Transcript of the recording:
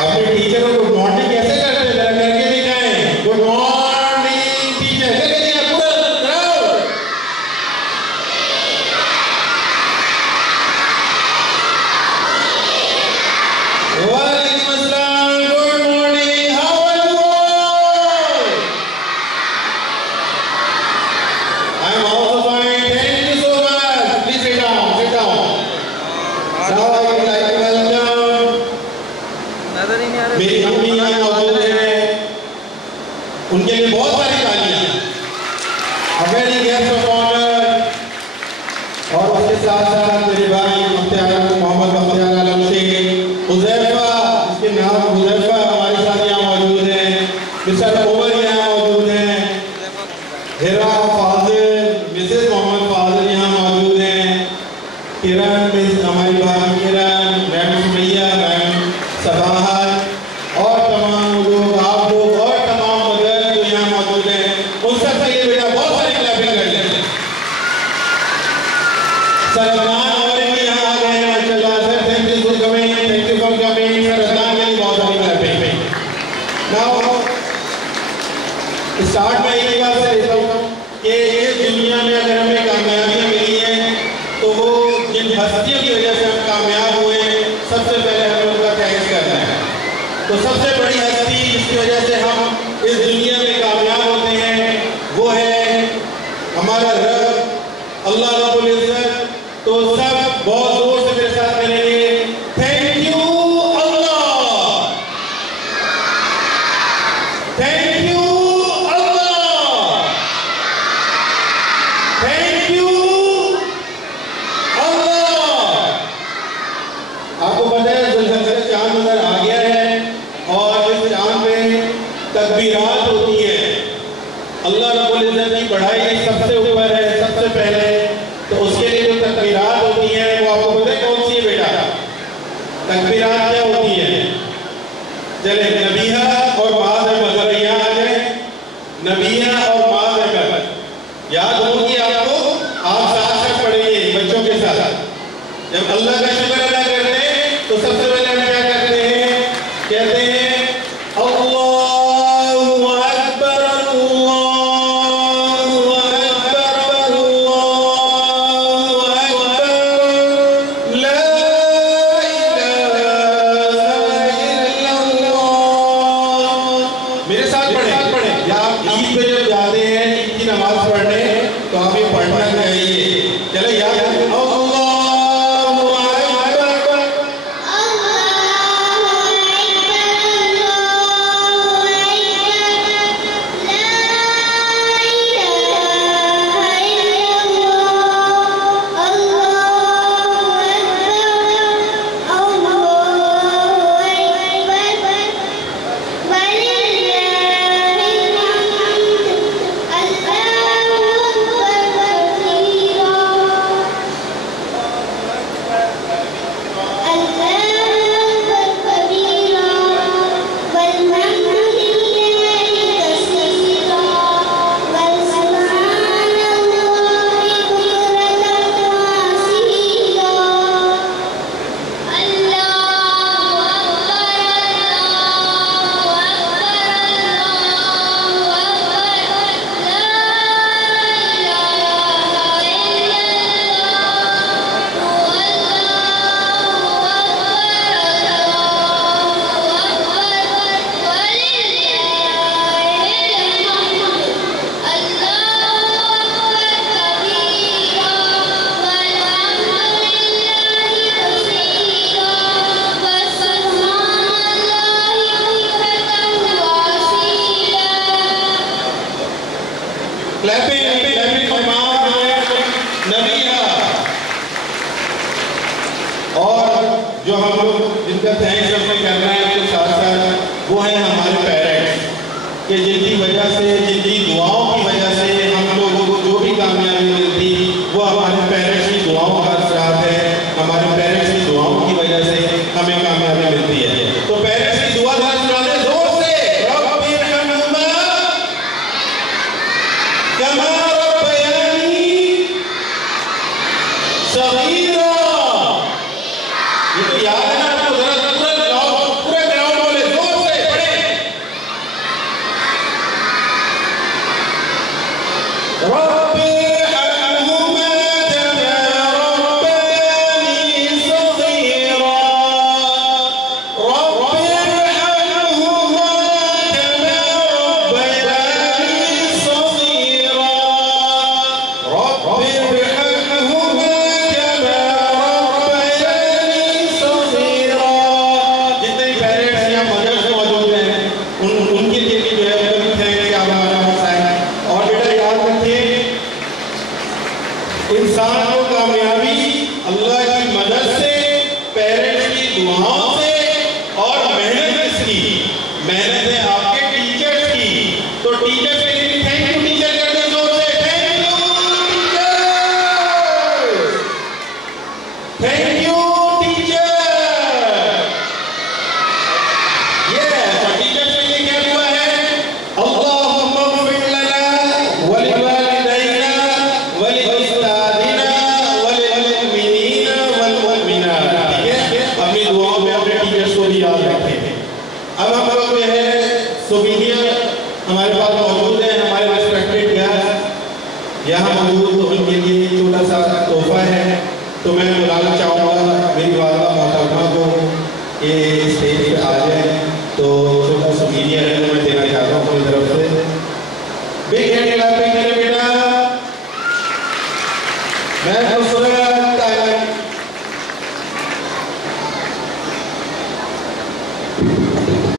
अपने टीचरों को गुड मॉर्निंग कैसे करते हैं जरा करके दिखाएं। गुड मॉर्निंग टीचर, करके दिखाएं पूरा क्राउड। वालेकुम अस्सलाम, good morning, how are you all? I am also fine, thank you so much. Please sit down, sit down. Now I would like to welcome मेरी अम्मी यहाँ मौजूद है, उनके लिए बहुत सारी तालियां। A very guest of honor। और उसके साथ साथ मेरे भाई मोहम्मद बख्तियार आलम शेख, हुज़ैफा, इसके नाम हुज़ैफा हमारे साथ यहाँ मौजूद हैं, मिस्टर उमर यहाँ मौजूद हैं, हिरा फाजिल, मिसेस मोहम्मद फाजिल यहाँ मौजूद हैं, किरण मिस हमारी भाभी किरण, मैम सुमैया, मैम सबाहत और तमाम लोग, आप लोग और तमाम मदर जो यहाँ मौजूद हैं, उन सब के लिए बेटा बहुत सारी क्लैपिंग कर लेते हैं। सलमान और भी यहाँ आ गए हैं माशाल्लाह। Sir thank you for coming, thank you for coming. Sir Salman के लिए बहुत सारी क्लैपिंग। नाउ स्टार्ट में एक बात से लेता हूँ कि इस दुनिया में अगर हमें कामयाबियाँ मिली हैं तो वो जिन हस्तियों की वजह से हम कामयाब हुए, सबसे पहले हमें उनका थैंक्स करना है। तो सबसे बड़ी हस्ती जिसकी वजह से हम इस दुनिया में कामयाब होते हैं वो है हमारा रब अल्लाह रब्बुल इज्जत। तो सब बहुत जोर से मेरे साथ करेंगे, thank you Allah, thank you Allah, thank you Allah. आपको पता है ज़ुल्हज्जा चांद नजर आ गया है और इस चांद में तकबीरात होती है। अल्लाह रब्बुल इज्जत की बढ़ाई सबसे ऊपर है, सबसे पहले। तो उसके लिए जो तकबीरात होती हैं वो आपको पता है कौन सी है बेटा? तकबीरात क्या होती है? चले नबिया और माज़ अहमद यहाँ आ जाए। नबिया और माज़ अहमद याद होगी आपको, आप साथ साथ पढ़ेंगे बच्चों के साथ। जब अल्लाह का शुक्र अदा करते हैं तो सबसे पहले हम क्या करते हैं? कहते हैं अल्लाहु अकबर, अल्लाहु अकबर, अल्लाहु अकबर, ला इलाहा इल्लल्लाह। मेरे साथ पढ़े या आप ईद पे जब जाते हैं ईद की नमाज पढ़ने तो आप ये पढ़ना चाहिए। चलो याद क्लैपिंग फॉर नबिया। और जो हम लोग जिनका थैंक्स हमें करना है उसके साथ साथ वो है हमारे पेरेंट्स, कि जिनकी वजह से, जिनकी दुआओं की वजह से हम लोगों को जो भी कामयाबी मिलती वो हमारे पेरेंट्स की दुआओं का साथ है। हमारे पेरेंट्स की दुआओं की वजह से हमें कामयाबी मिलती है। तो पेरेंट्स की दुआ सुनाते जोर से, रब्बिरहम्हुमा कमा रब्बयानी सगीरा। ये तो याद है ना आपको? जरा पूरा ग्राउंड मेहनत है आपके टीचर्स की, तो टीचर्स के लिए थैंक यू टीचर करते हैं जोर से, thank you teacher, thank you teacher. ये टीचर्स के लिए क्या दुआ है? अल्लाहुम्मा इग़फिर लना व लिवालिदैना व लिउस्तादिना व लिलमुमिनीना वल मुमिनात। ठीक है, अपनी दुआओं में अपने टीचर्स को भी याद रखें। अब हम लोग जो है सोविनियर हमारे पास मौजूद है, हमारे रिस्पेक्टेड गेस्ट यहाँ मौजूद, तो उनके लिए छोटा सा तोहफा है। तो मैं बुलाना चाहूँगा मेरी वालिदा मोहतरमा को ये स्टेज पे आ जाए। तो छोटा सोविनियर है जो मैं देना चाहता हूँ अपनी तरफ से। बिग हैंड क्लैपिंग मेरे बेटा। मैं नुसरत